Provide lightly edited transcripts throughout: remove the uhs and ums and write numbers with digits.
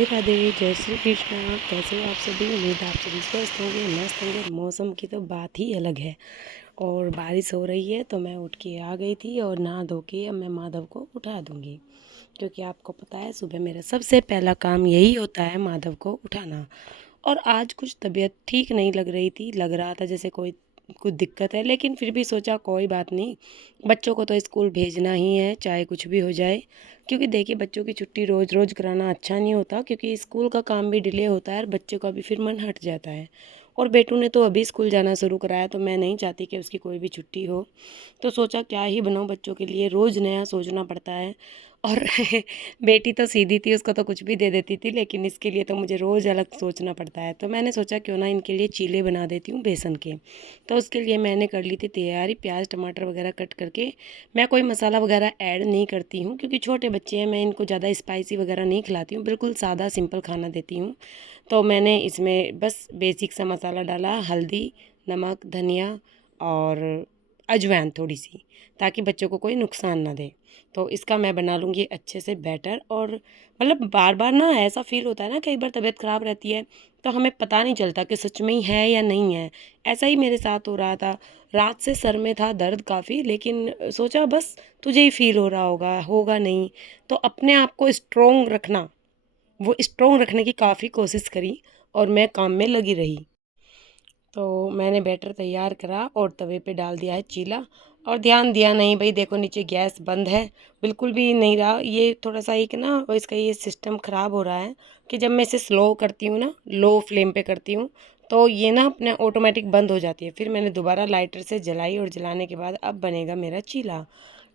राधे राधे, जय श्री कृष्ण। कैसे हो आप सभी? उम्मीद है आप सभी स्वस्थ होंगे, मस्त होंगे। मौसम की तो बात ही अलग है और बारिश हो रही है तो मैं उठ के आ गई थी और नहा धो के अब मैं माधव को उठा दूँगी, क्योंकि आपको पता है सुबह मेरा सबसे पहला काम यही होता है, माधव को उठाना। और आज कुछ तबीयत ठीक नहीं लग रही थी, लग रहा था जैसे कोई कुछ दिक्कत है, लेकिन फिर भी सोचा कोई बात नहीं, बच्चों को तो स्कूल भेजना ही है चाहे कुछ भी हो जाए। क्योंकि देखिए बच्चों की छुट्टी रोज़ रोज़ कराना अच्छा नहीं होता, क्योंकि स्कूल का काम भी डिले होता है और बच्चे का भी फिर मन हट जाता है। और बेटू ने तो अभी स्कूल जाना शुरू कराया तो मैं नहीं चाहती कि उसकी कोई भी छुट्टी हो। तो सोचा क्या ही बनाऊँ बच्चों के लिए, रोज़ नया सोचना पड़ता है। और बेटी तो सीधी थी, उसको तो कुछ भी दे देती थी, लेकिन इसके लिए तो मुझे रोज़ अलग सोचना पड़ता है। तो मैंने सोचा क्यों ना इनके लिए चीले बना देती हूँ बेसन के। तो उसके लिए मैंने कर ली थी तैयारी, प्याज टमाटर वगैरह कट करके। मैं कोई मसाला वगैरह ऐड नहीं करती हूँ, क्योंकि छोटे बच्चे हैं, मैं इनको ज़्यादा स्पाइसी वगैरह नहीं खिलाती हूँ, बिल्कुल सादा सिंपल खाना देती हूँ। तो मैंने इसमें बस बेसिक सा मसाला डाला, हल्दी, नमक, धनिया और अजवाइन थोड़ी सी, ताकि बच्चों को कोई नुकसान ना दे। तो इसका मैं बना लूँगी अच्छे से बैटर। और मतलब बार बार ना ऐसा फील होता है ना, कई बार तबीयत ख़राब रहती है तो हमें पता नहीं चलता कि सच में ही है या नहीं है। ऐसा ही मेरे साथ हो रहा था, रात से सर में था दर्द काफ़ी, लेकिन सोचा बस तुझे ही फील हो रहा होगा, होगा नहीं। तो अपने आप को स्ट्रोंग रखना, वो स्ट्रोंग रखने की काफ़ी कोशिश करी और मैं काम में लगी रही। तो मैंने बैटर तैयार करा और तवे पे डाल दिया है चीला। और ध्यान दिया नहीं भाई, देखो नीचे गैस बंद है, बिल्कुल भी नहीं रहा। ये थोड़ा सा एक ना इसका ये सिस्टम ख़राब हो रहा है कि जब मैं इसे स्लो करती हूँ ना, लो फ्लेम पे करती हूँ, तो ये ना अपने ऑटोमेटिक बंद हो जाती है। फिर मैंने दोबारा लाइटर से जलाई और जलाने के बाद अब बनेगा मेरा चीला।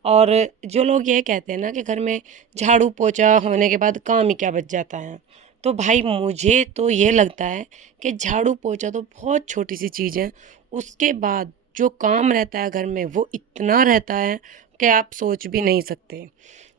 और जो लोग ये कहते हैं ना कि घर में झाड़ू पोछा होने के बाद काम ही क्या बच जाता है, तो भाई मुझे तो ये लगता है कि झाड़ू पोछा तो बहुत छोटी सी चीज़ है, उसके बाद जो काम रहता है घर में वो इतना रहता है कि आप सोच भी नहीं सकते।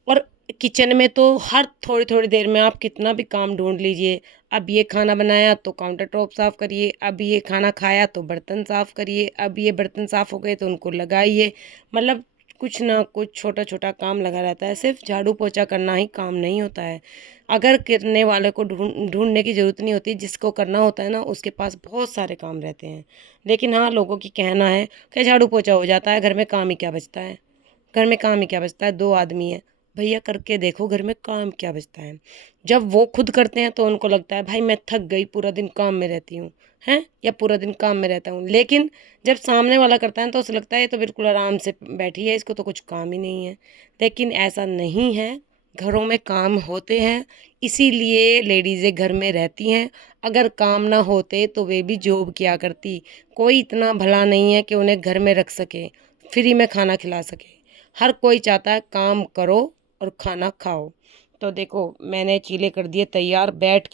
और किचन में तो हर थोड़ी थोड़ी देर में आप कितना भी काम ढूंढ लीजिए। अब ये खाना बनाया तो काउंटर टॉप साफ़ करिए, अब ये खाना खाया तो बर्तन साफ़ करिए, अब ये बर्तन साफ़ हो गए तो उनको लगाइए। मतलब कुछ ना कुछ छोटा छोटा काम लगा रहता है, सिर्फ झाड़ू पोछा करना ही काम नहीं होता है। अगर करने वाले को ढूंढने की ज़रूरत नहीं होती, जिसको करना होता है ना उसके पास बहुत सारे काम रहते हैं। लेकिन हाँ, लोगों की कहना है कि झाड़ू पोछा हो जाता है, घर में काम ही क्या बचता है। घर में काम ही क्या बचता है, 2 आदमी हैं। भैया करके देखो घर में काम क्या बचता है। जब वो खुद करते हैं तो उनको लगता है भाई मैं थक गई, पूरा दिन काम में रहती हूँ, हैं? या पूरा दिन काम में रहता हूँ। लेकिन जब सामने वाला करता है तो उसे लगता है ये तो बिल्कुल आराम से बैठी है, इसको तो कुछ काम ही नहीं है। लेकिन ऐसा नहीं है, घरों में काम होते हैं, इसीलिए लेडीज़ें घर में रहती हैं। अगर काम ना होते तो वे भी जॉब किया करती। कोई इतना भला नहीं है कि उन्हें घर में रख सके, फ्री में खाना खिला सके। हर कोई चाहता है काम करो और खाना खाओ। तो देखो मैंने चीले कर दिए तैयार, बैठ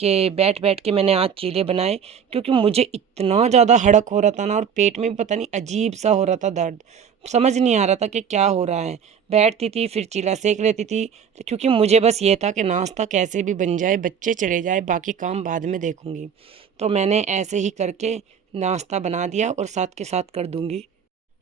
बैठ के मैंने आज चीले बनाए, क्योंकि मुझे इतना ज़्यादा हड़क हो रहा था ना, और पेट में भी पता नहीं अजीब सा हो रहा था दर्द। समझ नहीं आ रहा था कि क्या हो रहा है। बैठती थी फिर चीला सेक लेती थी, क्योंकि मुझे बस ये था कि नाश्ता कैसे भी बन जाए, बच्चे चले जाए, बाकी काम बाद में देखूंगी। तो मैंने ऐसे ही करके नाश्ता बना दिया और साथ के साथ कर दूंगी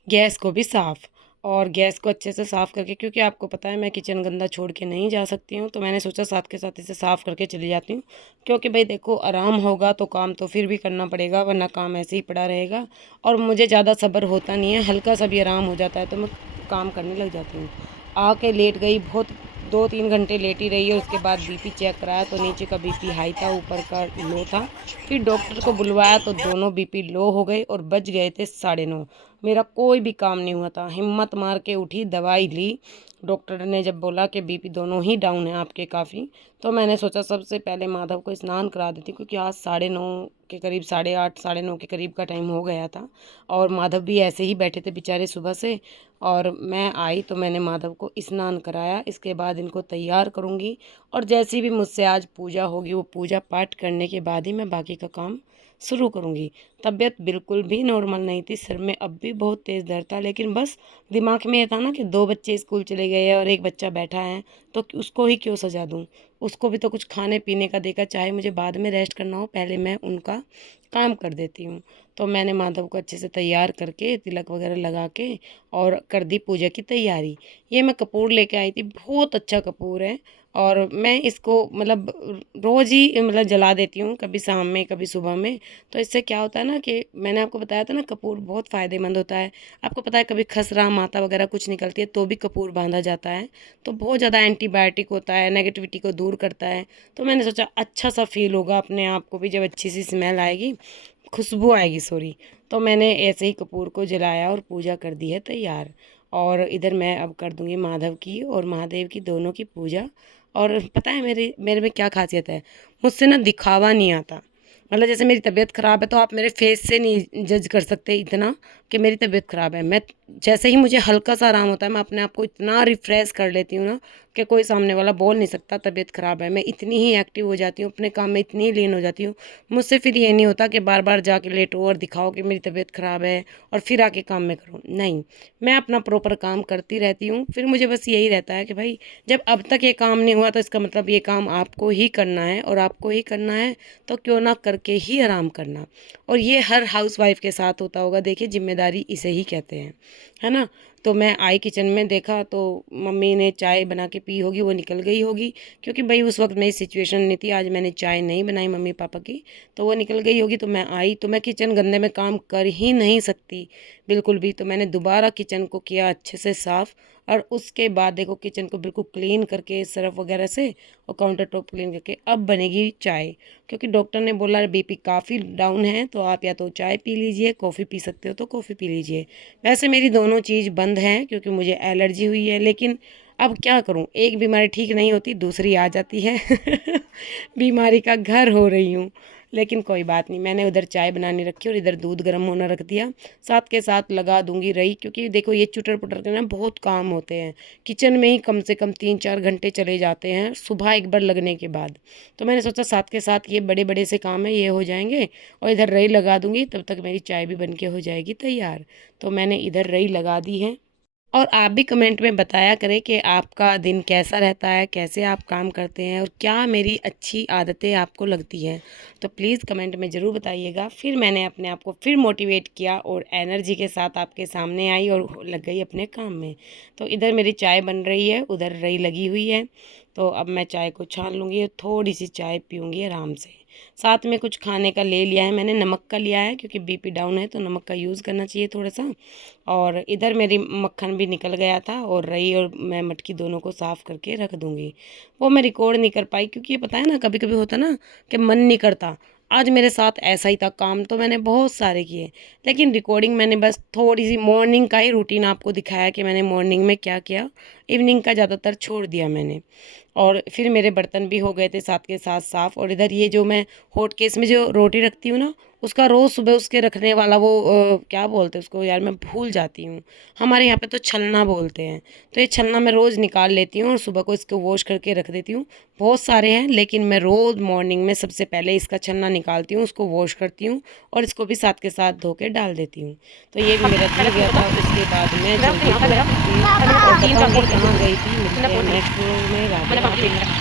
गैस को भी साफ़। और गैस को अच्छे से साफ़ करके, क्योंकि आपको पता है मैं किचन गंदा छोड़ के नहीं जा सकती हूँ, तो मैंने सोचा साथ के साथ इसे साफ़ करके चली जाती हूँ। क्योंकि भाई देखो आराम होगा तो काम तो फिर भी करना पड़ेगा, वरना काम ऐसे ही पड़ा रहेगा। और मुझे ज़्यादा सब्र होता नहीं है, हल्का सा भी आराम हो जाता है तो मैं काम करने लग जाती हूँ। आके लेट गई, बहुत 2-3 घंटे लेटी रही, और उसके बाद बीपी चेक कराया तो नीचे का बीपी हाई था, ऊपर का लो था। फिर डॉक्टर को बुलवाया तो दोनों बीपी लो हो गए और बज गए थे 9:30। मेरा कोई भी काम नहीं हुआ था, हिम्मत मार के उठी, दवाई ली। डॉक्टर ने जब बोला कि बीपी दोनों ही डाउन है आपके काफ़ी, तो मैंने सोचा सबसे पहले माधव को स्नान करा देती, क्योंकि आज 9:30 के करीब, 8:30 9:30 के करीब का टाइम हो गया था। और माधव भी ऐसे ही बैठे थे बेचारे सुबह से। और मैं आई तो मैंने माधव को स्नान कराया, इसके बाद इनको तैयार करूँगी। और जैसी भी मुझसे आज पूजा होगी, वो पूजा पाठ करने के बाद ही मैं बाकी का काम शुरू करूँगी। तबीयत बिल्कुल भी नॉर्मल नहीं थी, सिर में अब भी बहुत तेज़ दर्द था, लेकिन बस दिमाग में ये था ना कि 2 बच्चे स्कूल चले गए हैं और 1 बच्चा बैठा है, तो उसको ही क्यों सज़ा दूँ? उसको भी तो कुछ खाने-पीने का देकर, चाहे मुझे बाद में रेस्ट करना हो, पहले मैं उनका काम कर देती हूँ। तो मैंने माधव को अच्छे से तैयार करके, तिलक वगैरह लगा के और कर दी पूजा की तैयारी। ये मैं कपूर लेके आई थी, बहुत अच्छा कपूर है और मैं इसको मतलब रोज़ ही मतलब जला देती हूँ, कभी शाम में, कभी सुबह में। तो इससे क्या होता है ना कि मैंने आपको बताया था ना, कपूर बहुत फ़ायदेमंद होता है। आपको पता है कभी खसरा, माता वगैरह कुछ निकलती है तो भी कपूर बाँधा जाता है। तो बहुत ज़्यादा एंटीबायोटिक होता है, नेगेटिविटी को दूर करता है। तो मैंने सोचा अच्छा-सा फ़ील होगा अपने आप को भी जब अच्छी-सी स्मेल आएगी, खुशबू आएगी सॉरी। तो मैंने ऐसे ही कपूर को जलाया और पूजा कर दी है तैयार। और इधर मैं अब कर दूँगी माधव की और महादेव की दोनों की पूजा। और पता है मेरे मेरे में क्या ख़ासियत है? मुझसे ना दिखावा नहीं आता। मतलब जैसे मेरी तबीयत ख़राब है तो आप मेरे फेस से नहीं जज कर सकते इतना कि मेरी तबीयत ख़राब है। मैं जैसे ही मुझे हल्का-सा आराम होता है, मैं अपने आप को इतना रिफ़्रेश कर लेती हूँ ना कि कोई सामने वाला बोल नहीं सकता तबीयत ख़राब है। मैं इतनी ही एक्टिव हो जाती हूँ, अपने काम में इतनी ही लीन हो जाती हूँ। मुझसे फिर ये नहीं होता कि बार-बार जाके लेटो और दिखाओ कि मेरी तबीयत ख़राब है और फिर आके काम में करो। नहीं, मैं अपना प्रॉपर काम करती रहती हूँ। फिर मुझे बस यही रहता है कि भाई जब अब तक ये काम नहीं हुआ तो इसका मतलब ये काम आपको ही करना है और आपको ही करना है तो क्यों ना करके ही आराम करना। और ये हर हाउसवाइफ़ के साथ होता होगा, देखिए ज़िम्मेदारी इसे ही कहते हैं, है ना? तो मैं आई किचन में, देखा तो मम्मी ने चाय बना के पी होगी, वो निकल गई होगी क्योंकि भई उस वक़्त मेरी सिचुएशन नहीं थी, आज मैंने चाय नहीं बनाई मम्मी-पापा की, तो वो निकल गई होगी। तो मैं आई तो मैं किचन गंदे में काम कर ही नहीं सकती, बिल्कुल भी। तो मैंने दोबारा किचन को किया अच्छे से साफ़ और उसके बाद देखो किचन को बिल्कुल क्लीन करके सर्फ़ वगैरह से और काउंटर टॉप क्लीन करके अब बनेगी चाय। क्योंकि डॉक्टर ने बोला बीपी काफ़ी डाउन है तो आप या तो चाय पी लीजिए, कॉफ़ी पी सकते हो तो कॉफ़ी पी लीजिए। वैसे मेरी दोनों चीज़ बंद हैं क्योंकि मुझे एलर्जी हुई है, लेकिन अब क्या करूँ, एक बीमारी ठीक नहीं होती दूसरी आ जाती है। बीमारी का घर हो रही हूँ। लेकिन कोई बात नहीं, मैंने उधर चाय बनाने रखी और इधर दूध गर्म होना रख दिया। साथ के साथ लगा दूँगी रही, क्योंकि देखो ये चुटर-पुटर के ना बहुत काम होते हैं। किचन में ही कम से कम 3-4 घंटे चले जाते हैं, सुबह एक बार लगने के बाद। तो मैंने सोचा साथ के साथ ये बड़े-बड़े से काम है, ये हो जाएँगे और इधर रही लगा दूँगी, तब तक मेरी चाय भी बन के हो जाएगी तैयार। तो मैंने इधर रही लगा दी है। और आप भी कमेंट में बताया करें कि आपका दिन कैसा रहता है, कैसे आप काम करते हैं और क्या मेरी अच्छी आदतें आपको लगती हैं। तो प्लीज़ कमेंट में ज़रूर बताइएगा। फिर मैंने अपने आप को फिर मोटिवेट किया और एनर्जी के साथ आपके सामने आई और लग गई अपने काम में। तो इधर मेरी चाय बन रही है, उधर रही लगी हुई है। तो अब मैं चाय को छान लूँगी और थोड़ी-सी चाय पीऊँगी आराम से। साथ में कुछ खाने का ले लिया है मैंने, नमक का लिया है क्योंकि बीपी डाउन है तो नमक का यूज़ करना चाहिए थोड़ा-सा। और इधर मेरी मक्खन भी निकल गया था और रही और मैं मटकी दोनों को साफ़ करके रख दूँगी। वो मैं रिकॉर्ड नहीं कर पाई क्योंकि ये पता है ना, कभी-कभी होता है ना कि मन नहीं करता। आज मेरे साथ ऐसा ही था, काम तो मैंने बहुत सारे किए, लेकिन रिकॉर्डिंग मैंने बस थोड़ी-सी मॉर्निंग का ही रूटीन आपको दिखाया कि मैंने मॉर्निंग में क्या किया, इवनिंग का ज़्यादातर छोड़ दिया मैंने। और फिर मेरे बर्तन भी हो गए थे साथ के साथ साफ़। और इधर ये जो मैं हॉट केस में जो रोटी रखती हूँ ना, उसका रोज़ सुबह उसके रखने वाला वो क्या बोलते हैं उसको यार, मैं भूल जाती हूँ। हमारे यहाँ पे तो छलना बोलते हैं। तो ये छलना मैं रोज़ निकाल लेती हूँ और सुबह को इसको वॉश करके रख देती हूँ। बहुत सारे हैं लेकिन मैं रोज़ मॉर्निंग में सबसे पहले इसका छलना निकालती हूँ, उसको वॉश करती हूँ और इसको भी साथ के साथ धो के डाल देती हूँ। तो ये भी मेरा धुल गया था। उसके बाद मैं जल्दी से उठी और बताऊँगी कहाँ गई थी। मिलते हैं नेक्स्ट व्लॉग में। राधे राधे।